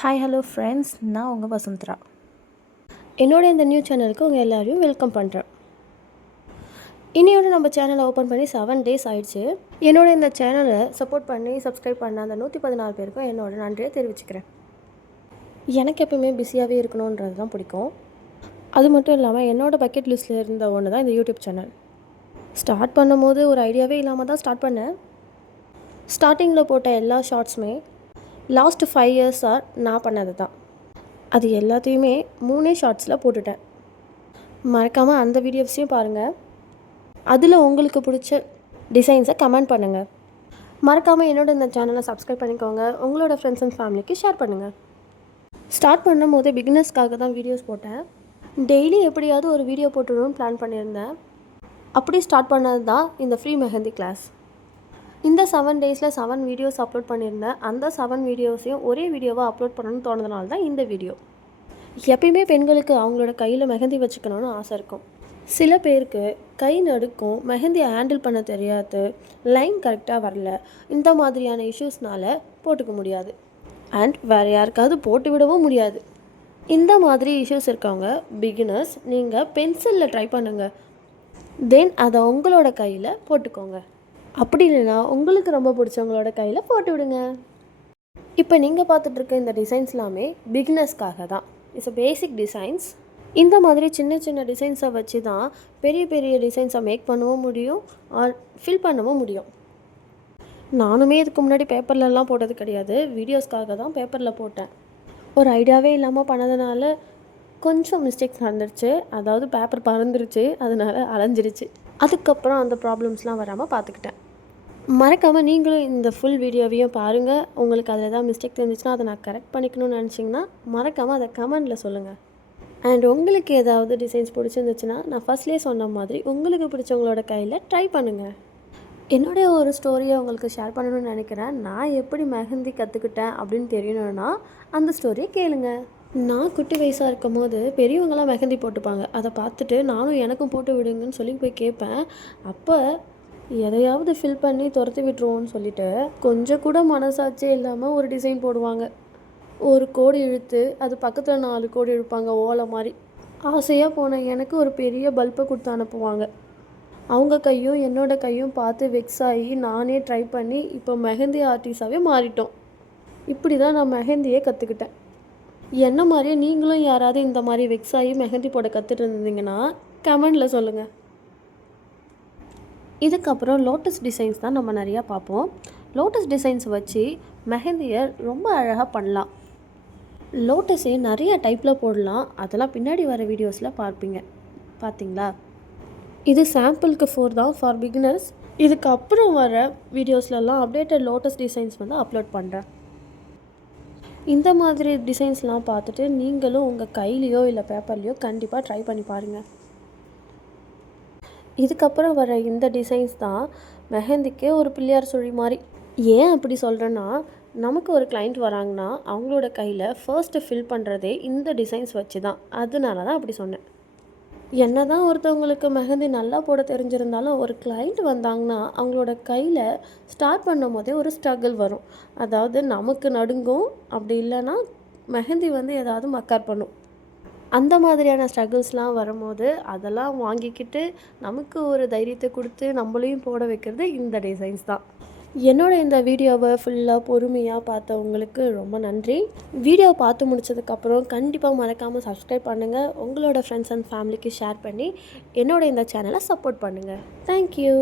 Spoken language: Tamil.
ஹாய் ஹலோ ஃப்ரெண்ட்ஸ், நான் உங்கள் வசுந்தரா. என்னோட இந்த நியூ சேனலுக்கு உங்கள் எல்லோரையும் வெல்கம் பண்ணுறேன். இன்னையோட நம்ம சேனலை ஓப்பன் பண்ணி 7 days ஆயிடுச்சு. என்னோட இந்த சேனலை சப்போர்ட் பண்ணி சப்ஸ்கிரைப் பண்ண அந்த 114 பேருக்கும் என்னோட நன்றியை தெரிவிச்சுக்கிறேன். எனக்கு எப்பவுமே பிஸியாகவே இருக்கணுன்றது தான் பிடிக்கும். அது மட்டும் இல்லாமல் என்னோடய பக்கெட் லிஸ்ட்டில் இருந்த ஒன்று தான் இந்த யூடியூப் சேனல். ஸ்டார்ட் பண்ணும்போது ஒரு ஐடியாவே இல்லாமல் தான் ஸ்டார்ட் பண்ணேன். ஸ்டார்டிங்கில் போட்ட எல்லா ஷார்ட்ஸுமே லாஸ்ட் 5 years நான் பண்ணது தான். அது எல்லாத்தையுமே 3 ஷார்ட்ஸில் போட்டுட்டேன். மறக்காமல் அந்த வீடியோஸையும் பாருங்கள். அதில் உங்களுக்கு பிடிச்ச டிசைன்ஸை கமெண்ட் பண்ணுங்கள். மறக்காமல் என்னோட இந்த சேனலை சப்ஸ்கிரைப் பண்ணிக்கோங்க. உங்களோட ஃப்ரெண்ட்ஸ் அண்ட் ஃபேமிலிக்கு ஷேர் பண்ணுங்கள். ஸ்டார்ட் பண்ணும் போதே பிகினர்ஸ்க்காக தான் வீடியோஸ் போட்டேன். டெய்லி எப்படியாவது ஒரு வீடியோ போட்டுடணும்னு பிளான் பண்ணியிருந்தேன். அப்படி ஸ்டார்ட் பண்ணது தான் இந்த ஃப்ரீ மெஹந்தி கிளாஸ். இந்த 7 daysல 7 வீடியோஸ் அப்லோட் பண்ணியிருந்தேன். அந்த 7 வீடியோஸையும் ஒரே வீடியோவாக அப்லோட் பண்ணணும்னு தோணுதுனால தான் இந்த வீடியோ. எப்பயுமே பெண்களுக்கு அவங்களோட கையில் மெஹந்தி வச்சுக்கணும்னு ஆசை இருக்கும். சில பேருக்கு கை நடுக்கும், மெஹந்தியை ஹேண்டில் பண்ண தெரியாது, லைன் கரெக்டாக வரல, இந்த மாதிரியான இஷ்யூஸ்னால் போட்டுக்க முடியாது. அண்ட் வேறு யாருக்காவது போட்டு விடவும் முடியாது. இந்த மாதிரி இஷ்யூஸ் இருக்கவங்க பிகினர்ஸ், நீங்கள் பென்சிலில் ட்ரை பண்ணுங்கள். தென் அதை உங்களோட கையில் போட்டுக்கோங்க. அப்படி இல்லைன்னா உங்களுக்கு ரொம்ப பிடிச்சவங்களோட கையில் போட்டு விடுங்க. இப்போ நீங்கள் பார்த்துட்ருக்க இந்த டிசைன்ஸ் எல்லாமே பிகினர்ஸ்க்காக தான். It's basic designs. இந்த மாதிரி சின்ன சின்ன டிசைன்ஸை வச்சு தான் பெரிய பெரிய டிசைன்ஸை மேக் பண்ணவும் முடியும், ஆர் ஃபில் பண்ணவும் முடியும். நானுமே இதுக்கு முன்னாடி பேப்பர்லலாம் போட்டது கிடையாது. வீடியோஸ்க்காக தான் பேப்பரில் போட்டேன். ஒரு ஐடியாவே இல்லாமல் பண்ணதுனால கொஞ்சம் மிஸ்டேக்ஸ் நடந்துருச்சு. அதாவது பேப்பர் பறந்துருச்சு, அதனால் அலைஞ்சிருச்சு. அதுக்கப்புறம் அந்த ப்ராப்ளம்ஸ்லாம் வராமல் பார்த்துக்கிட்டேன். மறக்காமல் நீங்களும் இந்த ஃபுல் வீடியோவையும் பாருங்கள். உங்களுக்கு அதில் ஏதாவது மிஸ்டேக் தெரிஞ்சிச்சுன்னா அதை நான் கரெக்ட் பண்ணிக்கணும்னு நினச்சிங்கன்னா மறக்காமல் அதை கமெண்டில் சொல்லுங்கள். அண்ட் உங்களுக்கு ஏதாவது டிசைன்ஸ் பிடிச்சிருந்துச்சுன்னா நான் ஃபஸ்ட்லேயே சொன்ன மாதிரி உங்களுக்கு பிடிச்சவங்களோட கையில் ட்ரை பண்ணுங்கள். என்னுடைய ஒரு ஸ்டோரியை உங்களுக்கு ஷேர் பண்ணணும்னு நினைக்கிறேன். நான் எப்படி மெஹந்தி கற்றுக்கிட்டேன் அப்படின்னு தெரியணுன்னா அந்த ஸ்டோரியை கேளுங்க. நான் குட்டி வயசாக இருக்கும் போது பெரியவங்களாம் மெஹந்தி போட்டுப்பாங்க. அதை பார்த்துட்டு நானும் எனக்கும் போட்டு விடுங்கன்னு சொல்லி போய் கேட்பேன். அப்போ எதையாவது ஃபில் பண்ணி துரத்தி விட்டுருவோன்னு சொல்லிட்டு கொஞ்சம் கூட மனசாட்சியே இல்லாமல் ஒரு டிசைன் போடுவாங்க. ஒரு கோடு இழுத்து அது பக்கத்தில் 4 கோடு இழுப்பாங்க, ஓலை மாதிரி. ஆசையாக போன எனக்கு ஒரு பெரிய பல்பை கொடுத்து அனுப்புவாங்க. அவங்க கையும் என்னோடய கையும் பார்த்து வெக்ஸ் ஆகி நானே ட்ரை பண்ணி இப்போ மெஹந்தி ஆர்டிஸ்டாகவே மாறிட்டோம். இப்படி தான் நான் மெஹந்தியே கற்றுக்கிட்டேன். என்ன மாதிரியே நீங்களும் யாராவது இந்த மாதிரி வெக்ஸ் ஆகி மெஹந்தி போட கற்றுட்டு இருந்தீங்கன்னா கமெண்டில் சொல்லுங்கள். இதுக்கப்புறம் லோட்டஸ் டிசைன்ஸ் தான் நம்ம நிறையா பார்ப்போம். லோட்டஸ் டிசைன்ஸ் வச்சு மெஹந்தியை ரொம்ப அழகாக பண்ணலாம். லோட்டஸே நிறைய டைப்பில் போடலாம். அதெல்லாம் பின்னாடி வர வீடியோஸில் பார்த்தீங்களா? இது சாம்பிளுக்கு 4 தான் ஃபார் பிகினர்ஸ். இதுக்கப்புறம் வர வீடியோஸ்லலாம் அப்டேட்டட் லோட்டஸ் டிசைன்ஸ் வந்து அப்லோட் பண்ணுறேன். இந்த மாதிரி டிசைன்ஸ்லாம் பார்த்துட்டு நீங்களும் உங்கள் கையிலையோ இல்லை பேப்பர்லேயோ கண்டிப்பாக ட்ரை பண்ணி பாருங்கள். இதுக்கப்புறம் வர இந்த டிசைன்ஸ் தான் மெஹந்திக்கே ஒரு பிள்ளையார் சுழி மாதிரி. ஏன் அப்படி சொல்கிறேன்னா, நமக்கு ஒரு கிளைண்ட் வராங்கன்னா அவங்களோட கையில் ஃபர்ஸ்ட்டு ஃபில் பண்ணுறதே இந்த டிசைன்ஸ் வச்சு தான். அதனால தான் அப்படி சொன்னேன். என்ன தான் ஒருத்தவங்களுக்கு மெஹந்தி நல்லா போட தெரிஞ்சிருந்தாலும் ஒரு கிளைண்ட் வந்தாங்கன்னா அவங்களோட கையில் ஸ்டார்ட் பண்ணும் போதே ஒரு ஸ்ட்ரகிள் வரும். அதாவது நமக்கு நடுங்கும், அப்படி இல்லைன்னா மெஹந்தி வந்து ஏதாவது மக்கர் பண்ணும். அந்த மாதிரியான ஸ்ட்ரகிள்ஸ்லாம் வரும்போது அதெல்லாம் வாங்கிக்கிட்டு நமக்கு ஒரு தைரியத்தை கொடுத்து நம்மளையும் போட வைக்கிறது இந்த டிசைன்ஸ் தான். என்னோடய இந்த வீடியோவை ஃபுல்லாக பொறுமையாக பார்த்தவங்களுக்கு ரொம்ப நன்றி. வீடியோ பார்த்து முடிச்சதுக்கப்புறம் கண்டிப்பாக மறக்காமல் சப்ஸ்கிரைப் பண்ணுங்கள். உங்களோட ஃப்ரெண்ட்ஸ் அண்ட் ஃபேமிலிக்கு ஷேர் பண்ணி என்னோட இந்த சேனலை சப்போர்ட் பண்ணுங்கள். தேங்க்யூ.